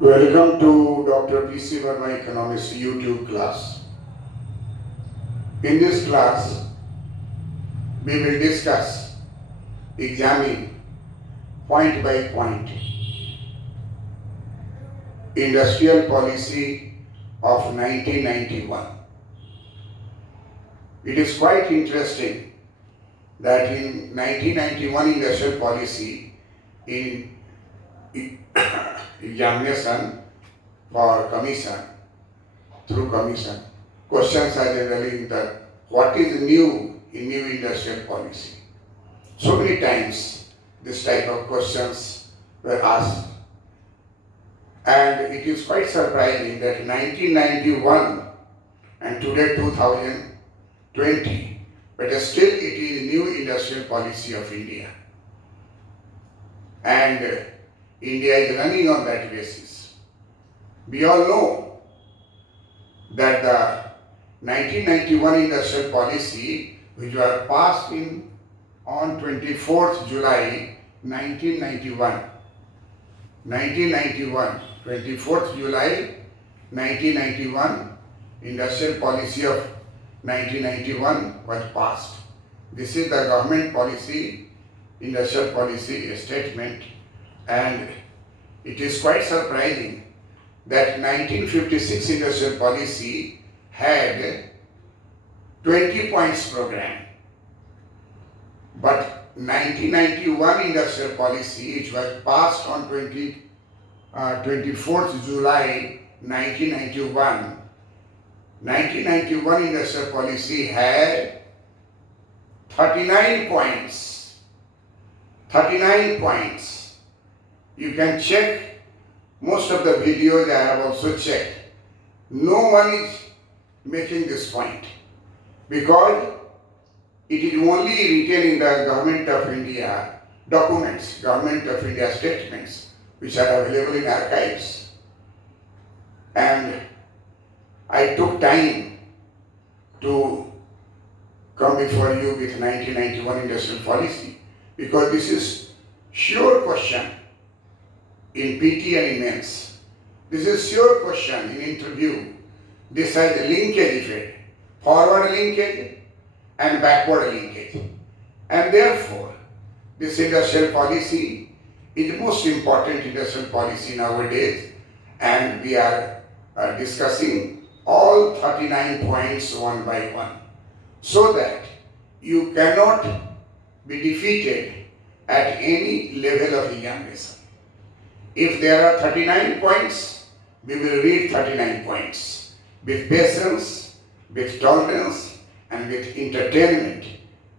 Welcome to Dr. P.C. Verma Economics YouTube class. In this class, we will discuss, examine point by point industrial policy of 1991. It is quite interesting that in 1991 industrial policy in examination for commission, through commission, questions are generally in the what is new in new industrial policy. So many times this type of questions were asked, and it is quite surprising that 1991 and today 2020, but still it is new industrial policy of India, and India is running on that basis. We all know that the 1991 industrial policy, which was passed on 24th July 1991, 24th July 1991, industrial policy of 1991 was passed. This is the government policy, industrial policy statement, and it is quite surprising that 1956 industrial policy had 20 points program, but 1991 industrial policy, which was passed on 24th July 1991 industrial policy had 39 points. 39 points. You can check most of the videos. I have also checked. No one is making this point because it is only written in the Government of India documents, Government of India statements, which are available in archives. And I took time to come before you with 1991 industrial policy because this is sure question in PT and in MENS. This is sure question in interview. This has a linkage effect, forward linkage and backward linkage. And therefore, this industrial policy is the most important industrial policy nowadays, and we are discussing all 39 points one by one, so that you cannot be defeated at any level of examination. If there are 39 points, we will read 39 points with patience, with tolerance, and with entertainment,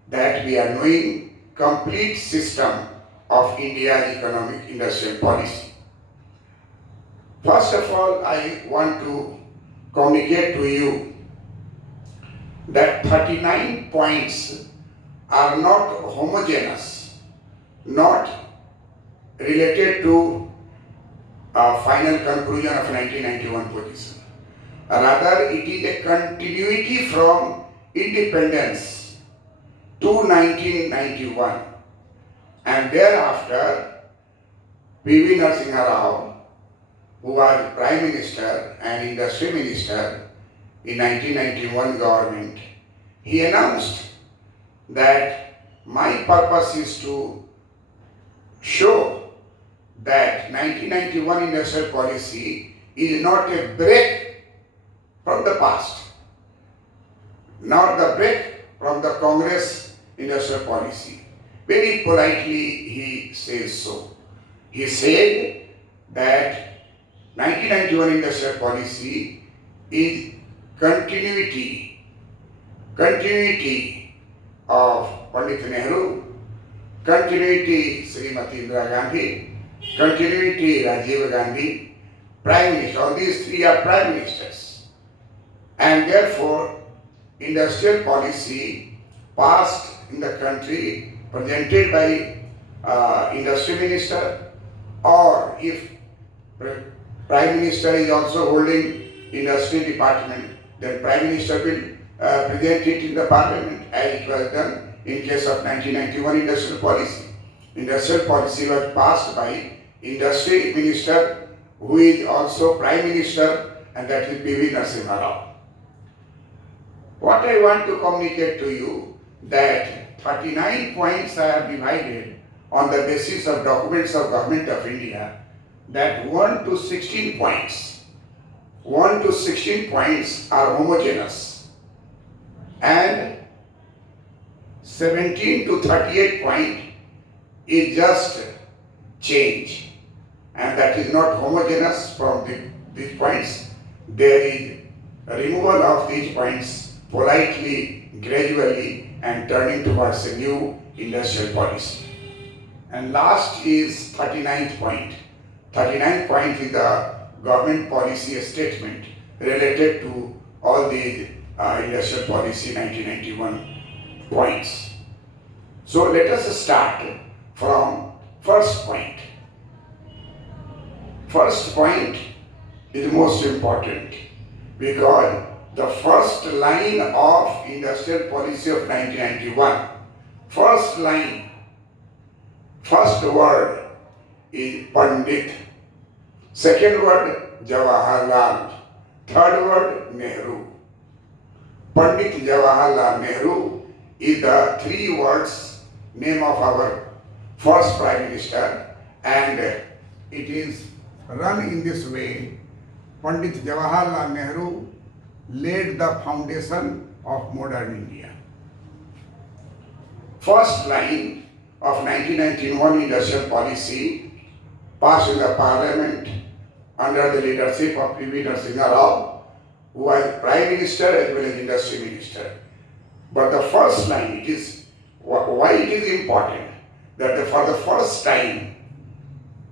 that we are knowing complete system of India's economic industrial policy. First of all, I want to communicate to you that 39 points are not homogeneous, not related to final conclusion of 1991 position. Rather, it is a continuity from independence to 1991, and thereafter P.V. Narasimha Rao, who was Prime Minister and Industry Minister in 1991 government, he announced that my purpose is to show that 1991 industrial policy is not a break from the past, not the break from the Congress industrial policy. Very politely he says so. He said that 1991 industrial policy is continuity of Pandit Nehru, continuity Srimati Indira Gandhi, continuity Rajiv Gandhi, Prime Minister. All these three are Prime Ministers. And therefore, industrial policy passed in the country, presented by Industry Minister, or if Prime Minister is also holding Industry Department, then Prime Minister will present it in the Parliament, as it was done in case of 1991 industrial policy. Industrial policy was passed by Industry Minister who is also Prime Minister, and that is P.V. Narasimha Rao. What I want to communicate to you, that 39 points I have divided on the basis of documents of Government of India, that 1 to 16 points. 1 to 16 points are homogeneous, and 17 to 38 point is just change, and that is not homogeneous from these points. There is a removal of these points politely, gradually, and turning towards a new industrial policy. And last is 39th point. 39th point is the government policy statement related to all the industrial policy 1991 points. So let us start from first point. First point is most important because the first line of industrial policy of 1991, first line, first word is Pandit, second word Jawaharlal, third word Nehru. Pandit Jawaharlal Nehru is the three words name of our first Prime Minister, and it is run in this way. Pandit Jawaharlal Nehru laid the foundation of modern India. First line of 1991 industrial policy passed in the parliament under the leadership of P.V. Narasimha Rao, who was Prime Minister as well as Industry Minister. But the first line, it is why it is important that for the first time,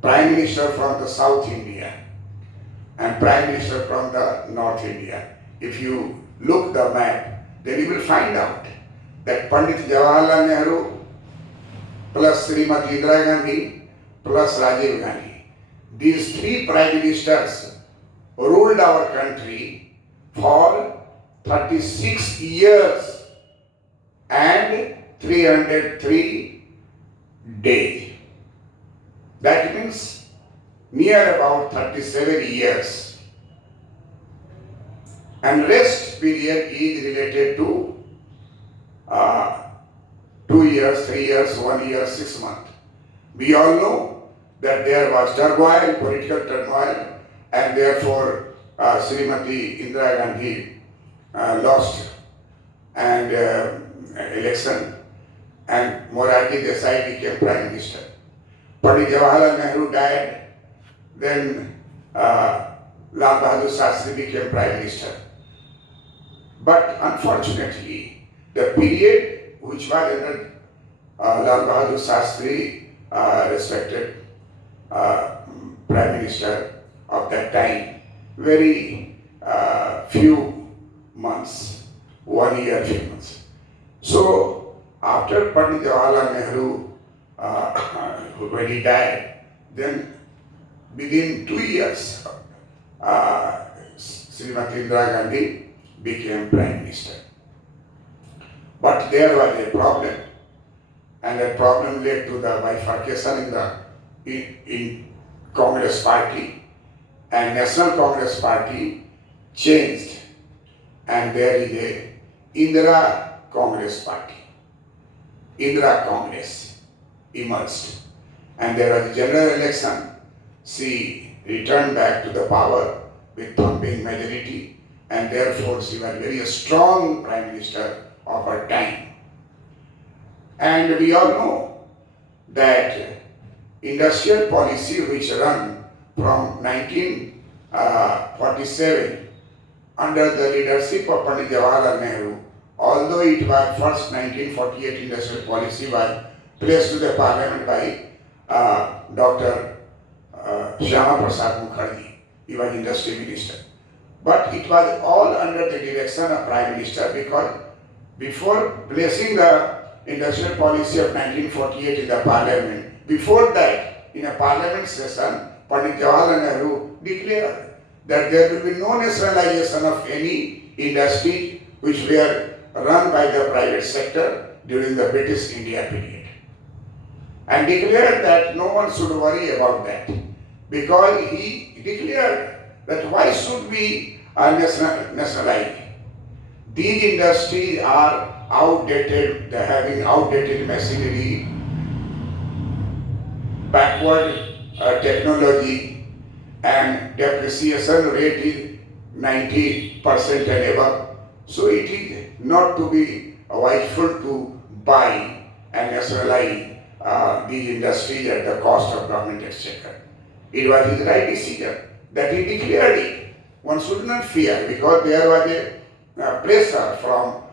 Prime Minister from the South India and Prime Minister from the North India. If you look the map, then you will find out that Pandit Jawaharlal Nehru plus Srimati Indira Gandhi plus Rajiv Gandhi, these three Prime Ministers ruled our country for 36 years and 303 days. That means near about 37 years. And rest period is related to 2 years, 3 years, 1 year, 6 months. We all know that there was turmoil, political turmoil, and therefore Srimati Indira Gandhi lost and election, and Morarji Desai became Prime Minister. Pandit Jawaharlal Nehru died, then Lal Bahadur Shastri became Prime Minister. But unfortunately, the period which was under Lal Bahadur Shastri, respected Prime Minister of that time, very few months, 1 year, few months. So after Pandit Jawaharlal Nehru, when he died, then within 2 years, Srimati Indira Gandhi became Prime Minister. But there was a problem, and that problem led to the bifurcation in Congress Party, and National Congress Party changed, and there is a Indira Congress Party. Indira Congress emerged, and there was a general election. She returned back to the power with thumping majority, and therefore she was very strong Prime Minister of her time. And we all know that industrial policy which ran from 1947 under the leadership of Pandit Jawaharlal Nehru, although it was first 1948 industrial policy was placed to the parliament by Dr. Shyama Prasad Mukherjee. He was industry minister. But it was all under the direction of Prime Minister, because before placing the industrial policy of 1948 in the parliament, before that, in a parliament session, Pandit Jawaharlal Nehru declared that there will be no nationalization of any industry which were run by the private sector during the British India period, and declared that no one should worry about that, because he declared that why should we nationalize? These industries are outdated, they're having outdated machinery, backward technology, and depreciation rate is 90% and above. So it is not to be wiseful to buy and nationalize these industries at the cost of government exchequer. It was his right decision that he declared it. One should not fear because there was a pressure from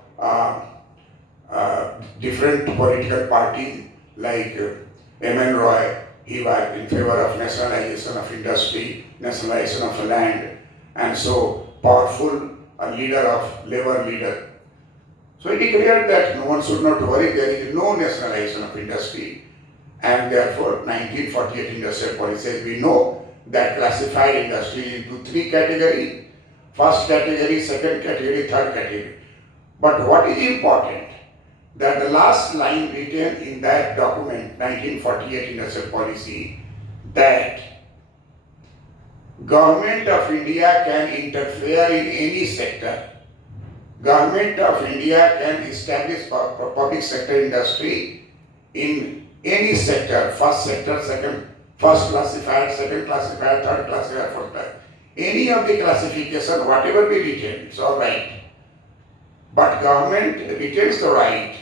different political parties like M.N. Roy. He was in favor of nationalization of industry, nationalization of land, and so powerful a leader of labor leader. So he declared that no one should not worry, there is no nationalization of industry, and therefore 1948 industrial policy, we know that classified industry into three categories: first category, second category, third category. But what is important, that the last line written in that document, 1948 industrial policy, that Government of India can interfere in any sector. Government of India can establish public sector industry in any sector, first sector, first classified, second classified, third classified, fourth classified. Any of the classification, whatever be written, it's all right. But government retains the right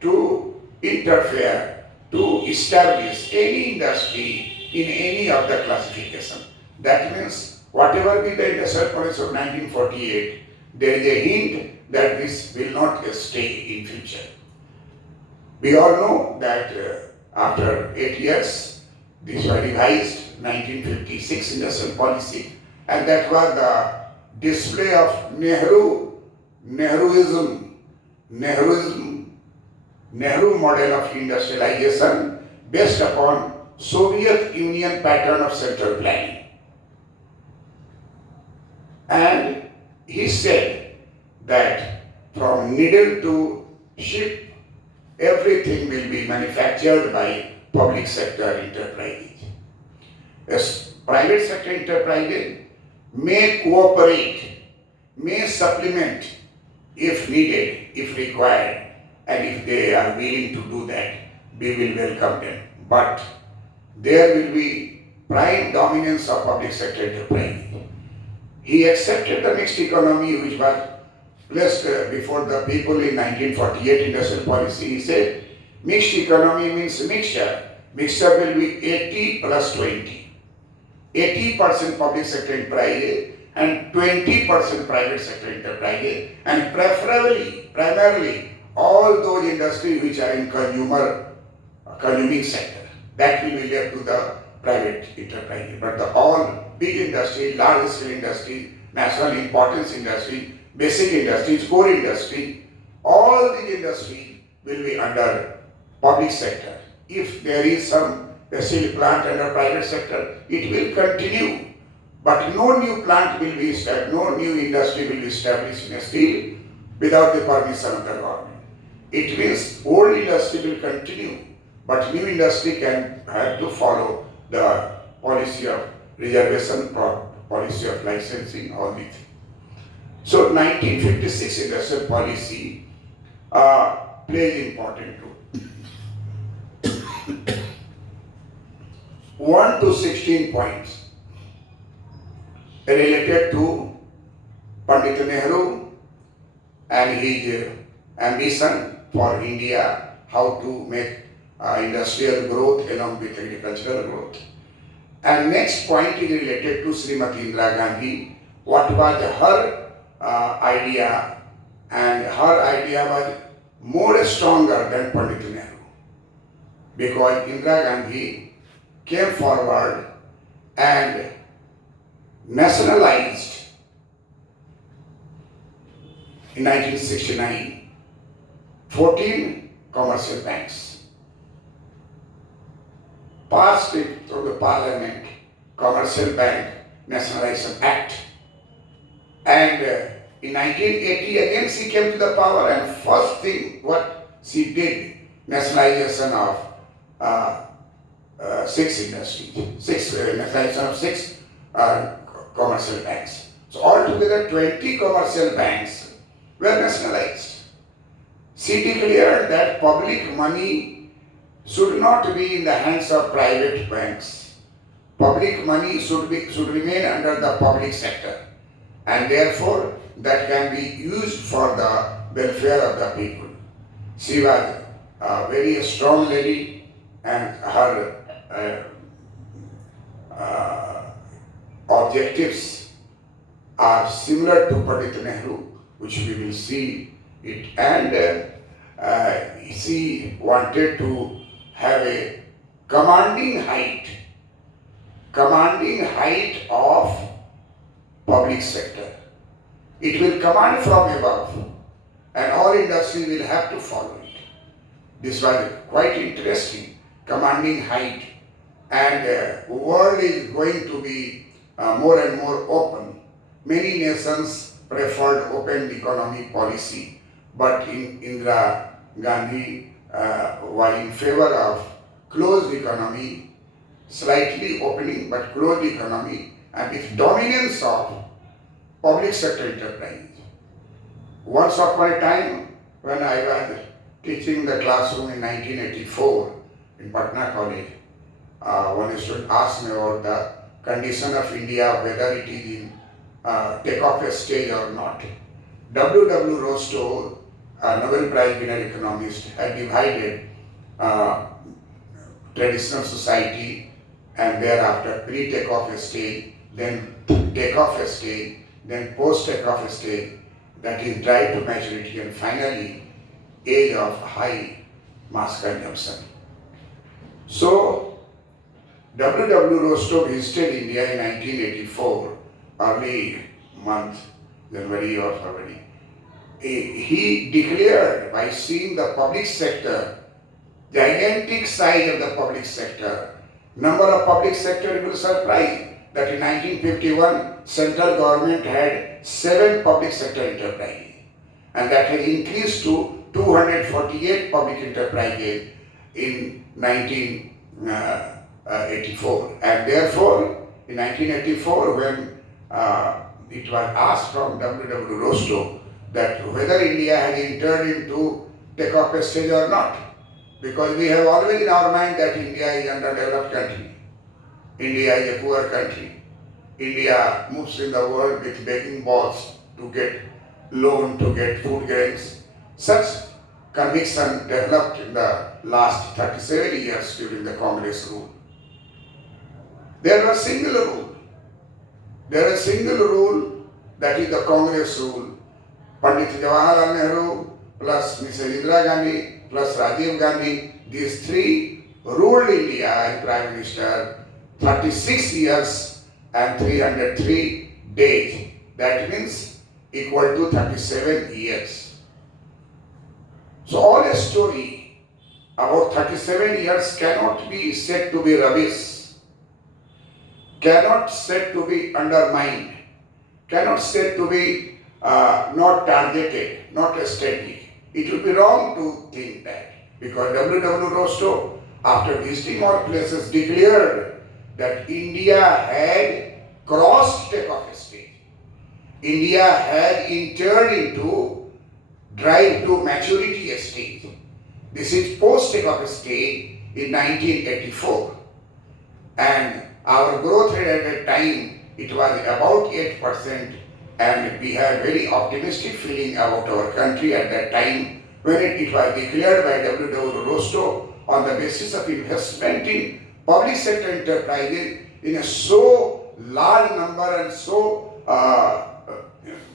to interfere, to establish any industry in any of the classification. That means whatever be the industrial policy of 1948, there is a hint that this will not stay in future. We all know that after 8 years, this was revised 1956 industrial policy, and that was the display of Nehru model of industrialization based upon Soviet Union pattern of central planning. And he said that from needle to ship, everything will be manufactured by public sector enterprises. Yes, private sector enterprises may cooperate, may supplement if needed, if required, and if they are willing to do that, we will welcome them. But there will be prime dominance of public sector enterprise. He accepted the mixed economy which was placed before the people in 1948 industrial policy. He said mixed economy means mixture. Mixture will be 80 plus 20. 80% public sector enterprise and 20% private sector enterprise, and primarily all those industries which are in consuming sector. That will be left to the private enterprise. But all big industry, large scale industry, national importance industry, basic industries, core industry, all these industries will be under public sector. If there is some steel plant under private sector, it will continue. But no new plant will be established, no new industry will be established in steel without the permission of the government. It means old industry will continue, but new industry can have to follow the policy of reservation, policy of licensing, all these things. So 1956 industrial policy plays important role. 1 to 16 points related to Pandit Nehru and his ambition for India, how to make industrial growth along with agricultural growth. And next point is related to Srimati Indira Gandhi. What was her idea? And her idea was more stronger than Pandit Nehru, because Indira Gandhi came forward and nationalized in 1969 14 commercial banks, passed it through the Parliament, Commercial Bank Nationalization Act, and in 1980 again she came to the power, and first thing what she did, nationalization of six industries, nationalization of six commercial banks. So altogether 20 commercial banks were nationalized. She declared that public money should not be in the hands of private banks. Public money should remain under the public sector, and therefore that can be used for the welfare of the people. She was a very strong lady, and her objectives are similar to Pandit Nehru, which we will see it. And she wanted to have a commanding height of public sector. It will command from above, and all industry will have to follow it. This was quite interesting, commanding height, and world is going to be more and more open. Many nations preferred open economy policy, but Indira Gandhi was in favor of closed economy, slightly opening but closed economy, and with dominance of public sector enterprise. Once upon a time, when I was teaching the classroom in 1984 in Patna College, one student asked me about the condition of India, whether it is in take-off stage or not. W. Rostow, a Nobel Prize winner economist, had divided traditional society and thereafter pre-takeoff stage, then takeoff stage, then post-takeoff stage, that is drive to maturity, and finally age of high mass consumption. So W. Rostow visited India in 1984, early month, January or February. He declared, by seeing the public sector, gigantic size of the public sector, number of public sector, you will surprise that in 1951, central government had 7 public sector enterprises, and that has increased to 248 public enterprises in 1984. And therefore, in 1984, when it was asked from W. Rostow that whether India has entered into take-off stage or not, because we have always in our mind that India is an underdeveloped country, India is a poor country, India moves in the world with begging balls to get loan, to get food grains. Such conviction developed in the last 37 years during the Congress rule. There was a single rule. There is a single rule, that is the Congress rule. Pandit Jawaharlal Nehru plus Mrs. Indira Gandhi plus Rajiv Gandhi, these 3 ruled India as Prime Minister 36 years and 303 days. That means equal to 37 years. So all a story about 37 years cannot be said to be rubbish, cannot said to be undermined, cannot said to be not targeted, not steady. It would be wrong to think that, because W. Rostow, after visiting all places, declared that India had crossed take-off stage. India had entered into drive to maturity stage. This is post-takeoff stage in 1984. And our growth rate at that time, it was about 8%, and we had very optimistic feeling about our country at that time, when it was declared by W. Rostow on the basis of investment in public sector enterprises in a so large number and so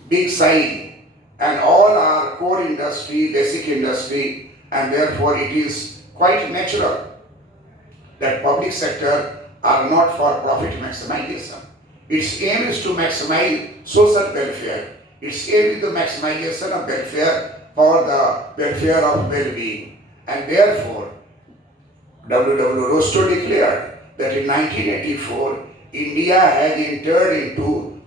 big size, and all are core industry, basic industry, and therefore it is quite natural that public sector are not for profit maximization. Its aim is to maximize social welfare. Its aim is the maximization of welfare for the welfare of well-being. And therefore, W. Rostow declared that in 1984, India has entered into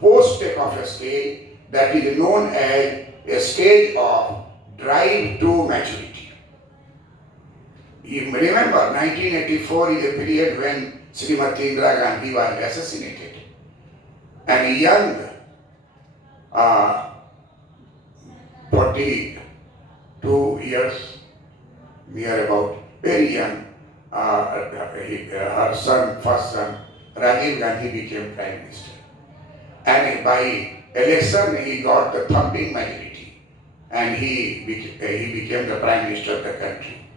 post-takeoff stage, that is known as a stage of drive to maturity. You remember, 1984 is a period when Srimati Indira Gandhi was assassinated. and a young, uh, 42 years, near about, very young, her son, first son, Rajiv Gandhi became Prime Minister. And by election, he got the thumping majority, and he became the Prime Minister of the country.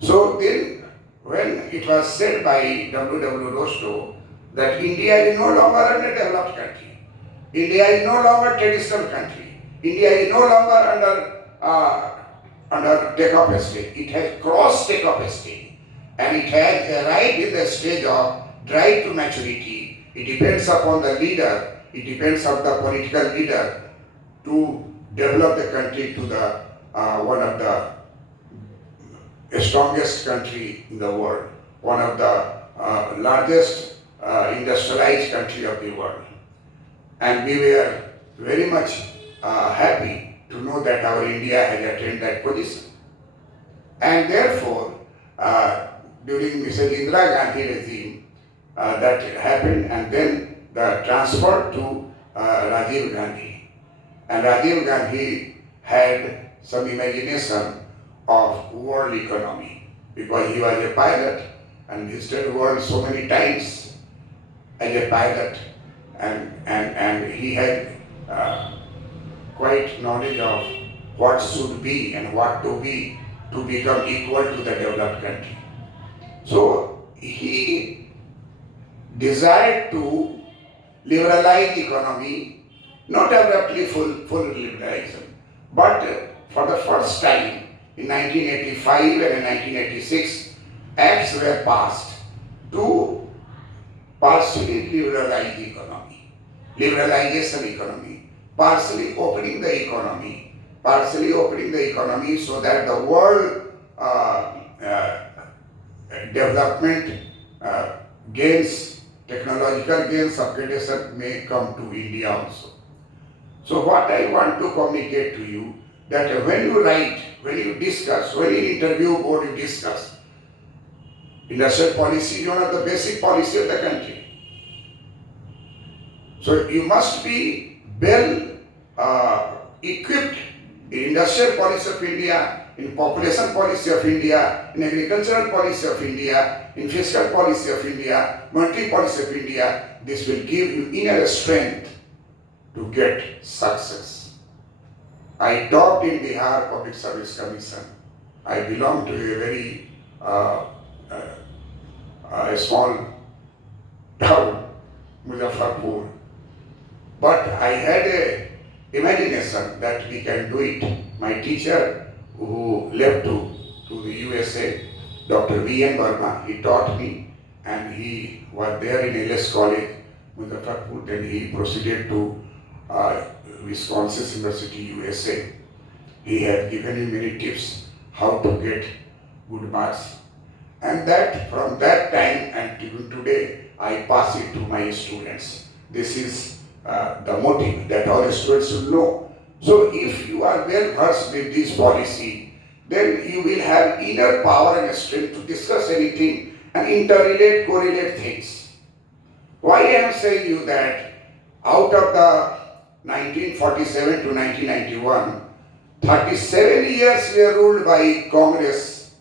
So then, when it was said by W. Rostow that India is no longer a developed country, India is no longer a traditional country, India is no longer under take-up stage. It has crossed take-up stage, and it has arrived in the stage of drive to maturity. It depends upon the leader, it depends on the political leader to develop the country to the one of the strongest country in the world, one of the largest industrialized country of the world. And we were very much happy to know that our India has attained that position. And therefore, during Mrs. Indira Gandhi regime, that happened, and then the transfer to Rajiv Gandhi. And Rajiv Gandhi had some imagination of world economy, because he was a pilot and visited the world so many times as a pilot, and he had quite knowledge of what should be and what to be to become equal to the developed country. So he desired to liberalize economy, not abruptly full liberalization, but for the first time in 1985 and in 1986, acts were passed to partially liberalize the economy, liberalization economy, partially opening the economy, so that the world development gains, technological gains, upgradation may come to India also. So what I want to communicate to you, that when you write, when you discuss, when you interview board, you discuss, industrial policy is one of the basic policy of the country. So you must be well equipped in industrial policy of India, in population policy of India, in agricultural policy of India, in fiscal policy of India, monetary policy of India. This will give you inner strength to get success. I taught in Bihar Public Service Commission. I belong to a very a small town, Muzaffarpur. But I had a imagination that we can do it. My teacher who left to the USA, Dr. V.N. Verma, he taught me, and he was there in LS College, Muzaffarpur, then he proceeded to Wisconsin University, USA. He had given me many tips how to get good marks. And that from that time and even today, I pass it to my students. This is the motive that all students should know. So if you are well versed with this policy, then you will have inner power and strength to discuss anything and interrelate, correlate things. Why I am saying you that out of the 1947 to 1991, 37 years were ruled by Congress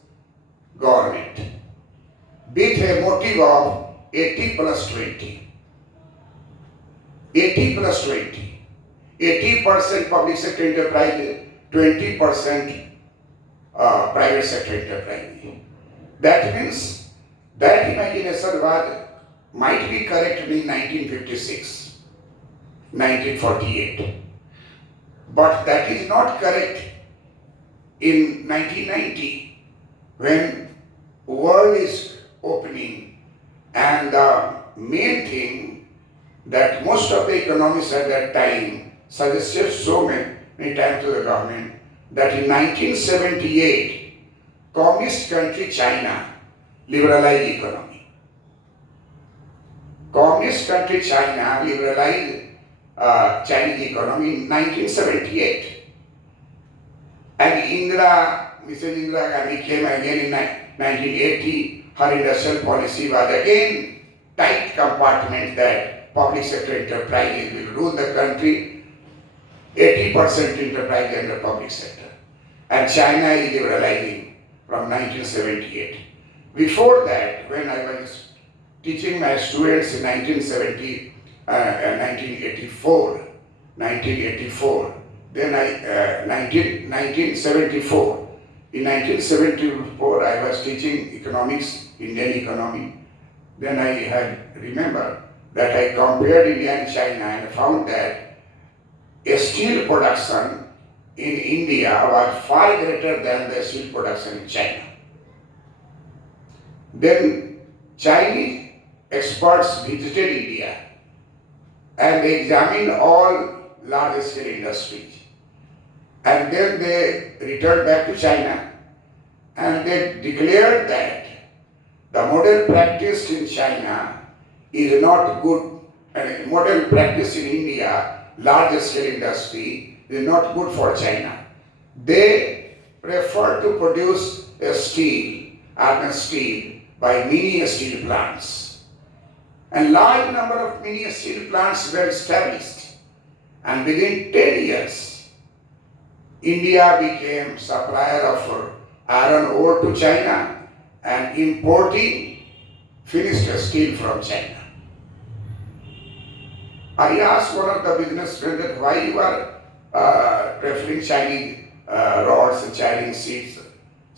government with a motive of 80 plus 20. 80 plus 20. 80% public sector enterprise, 20% private sector enterprise. That means that imagination might be correct in 1956, 1948. But that is not correct in 1990, when world is opening, and the main thing that most of the economists at that time suggested so many times to the government, that in 1978, communist country China liberalized economy. Communist country China liberalized Chinese economy in 1978. And Mrs. Indira Gandhi came again in 1980. Her industrial policy was again tight compartment, that public sector enterprises will rule the country, 80% enterprise under public sector. And China is liberalizing from 1978. Before that, when I was teaching my students in 1984, then 1974. In 1974, I was teaching economics, Indian economy. Then I had remember that I compared India and China and found that steel production in India was far greater than the steel production in China. Then Chinese experts visited India and they examined all large-scale industries. And then they returned back to China and they declared that the model practiced in China is not good, and model practice in India, large-scale industry, is not good for China. They prefer to produce iron steel by mini steel plants. And large number of mini steel plants were established. And within 10 years, India became supplier of iron ore to China and importing finished steel from China. I asked one of the businessmen that why you are preferring Chinese rods and Chinese seeds.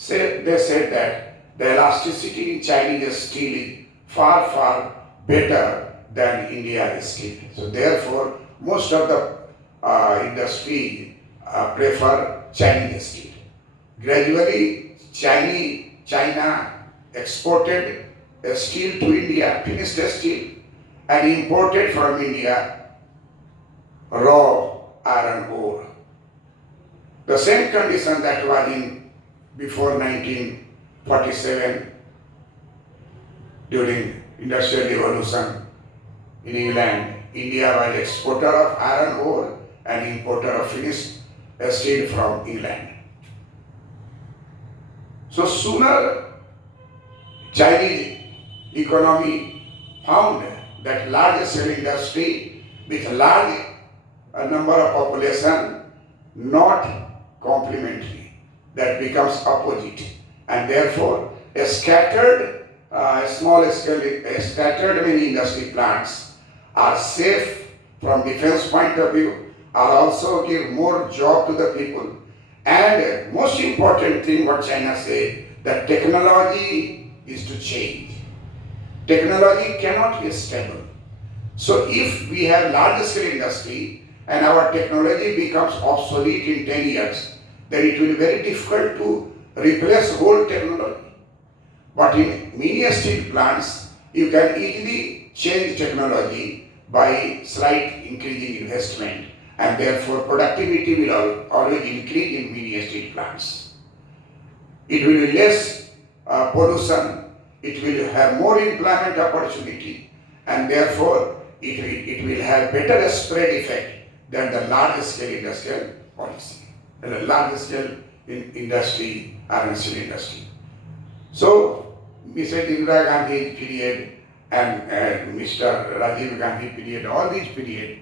They said that the elasticity in Chinese steel is far, far better than India's steel. So therefore, most of the industry prefer Chinese steel. Gradually, China exported steel to India, finished steel, and imported from India raw iron ore. The same condition that was in before 1947 during Industrial Revolution in England. India was exporter of iron ore and importer of finished steel from England. So sooner Chinese economy found that large scale industry with large number of population not complementary, that becomes opposite, and therefore a scattered scattered many industry plants are safe from defense point of view, are also give more job to the people, and most important thing what China said, that technology is to change. Technology cannot be stable. So if we have large scale industry and our technology becomes obsolete in 10 years, then it will be very difficult to replace whole technology. But in mini steel plants, you can easily change technology by slight increasing investment, and therefore productivity will always increase in mini steel plants. It will be less pollution, it will have more employment opportunity, and therefore it will have better spread effect than the large scale industrial policy, the large scale industry, iron steel industry. So Mrs. Indira Gandhi period and Mr. Rajiv Gandhi period, all these periods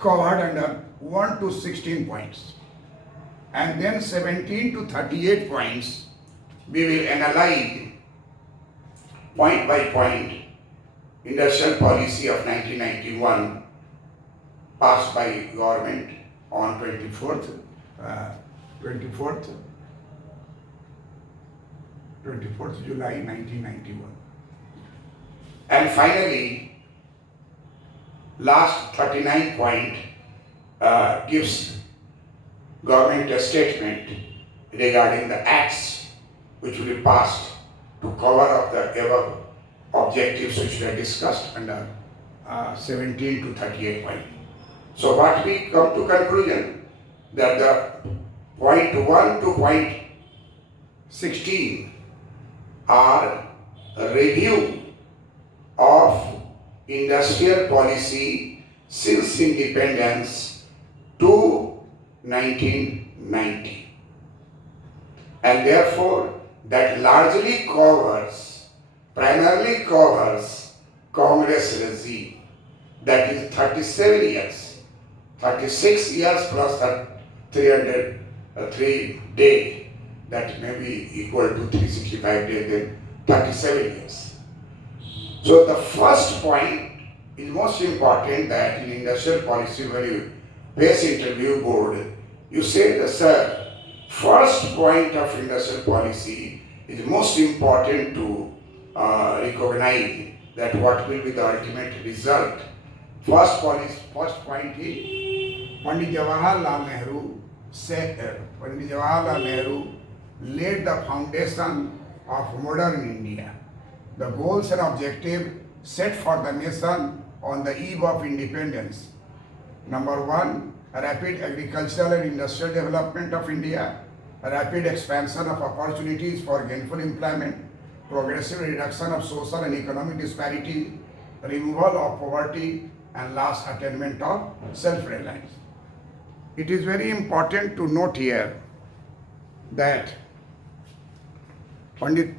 covered under 1 to 16 points. And then 17 to 38 points, we will analyze point by point industrial policy of 1991 passed by government on 24th July 1991. And finally, last 39 point gives government a statement regarding the acts which will be passed to cover up the above objectives which were discussed under 17 to 38 point. So what we come to conclusion, that the point 1 to point 16 are a review of industrial policy since independence to 1990. And therefore that primarily covers Congress regime, that is 37 years, 36 years plus 303 day, that may be equal to 365 days, then 37 years. So the first point is most important, that in industrial policy when you face interview board, you say that, sir, first point of industrial policy is most important to recognize that what will be the ultimate result. First point is Pandit Jawaharlal Nehru laid the foundation of modern India. The goals and objectives set for the nation on the eve of independence. Number one, a rapid agricultural and industrial development of India, a rapid expansion of opportunities for gainful employment, progressive reduction of social and economic disparity, removal of poverty, and last, attainment of self-reliance. It is very important to note here that Pandit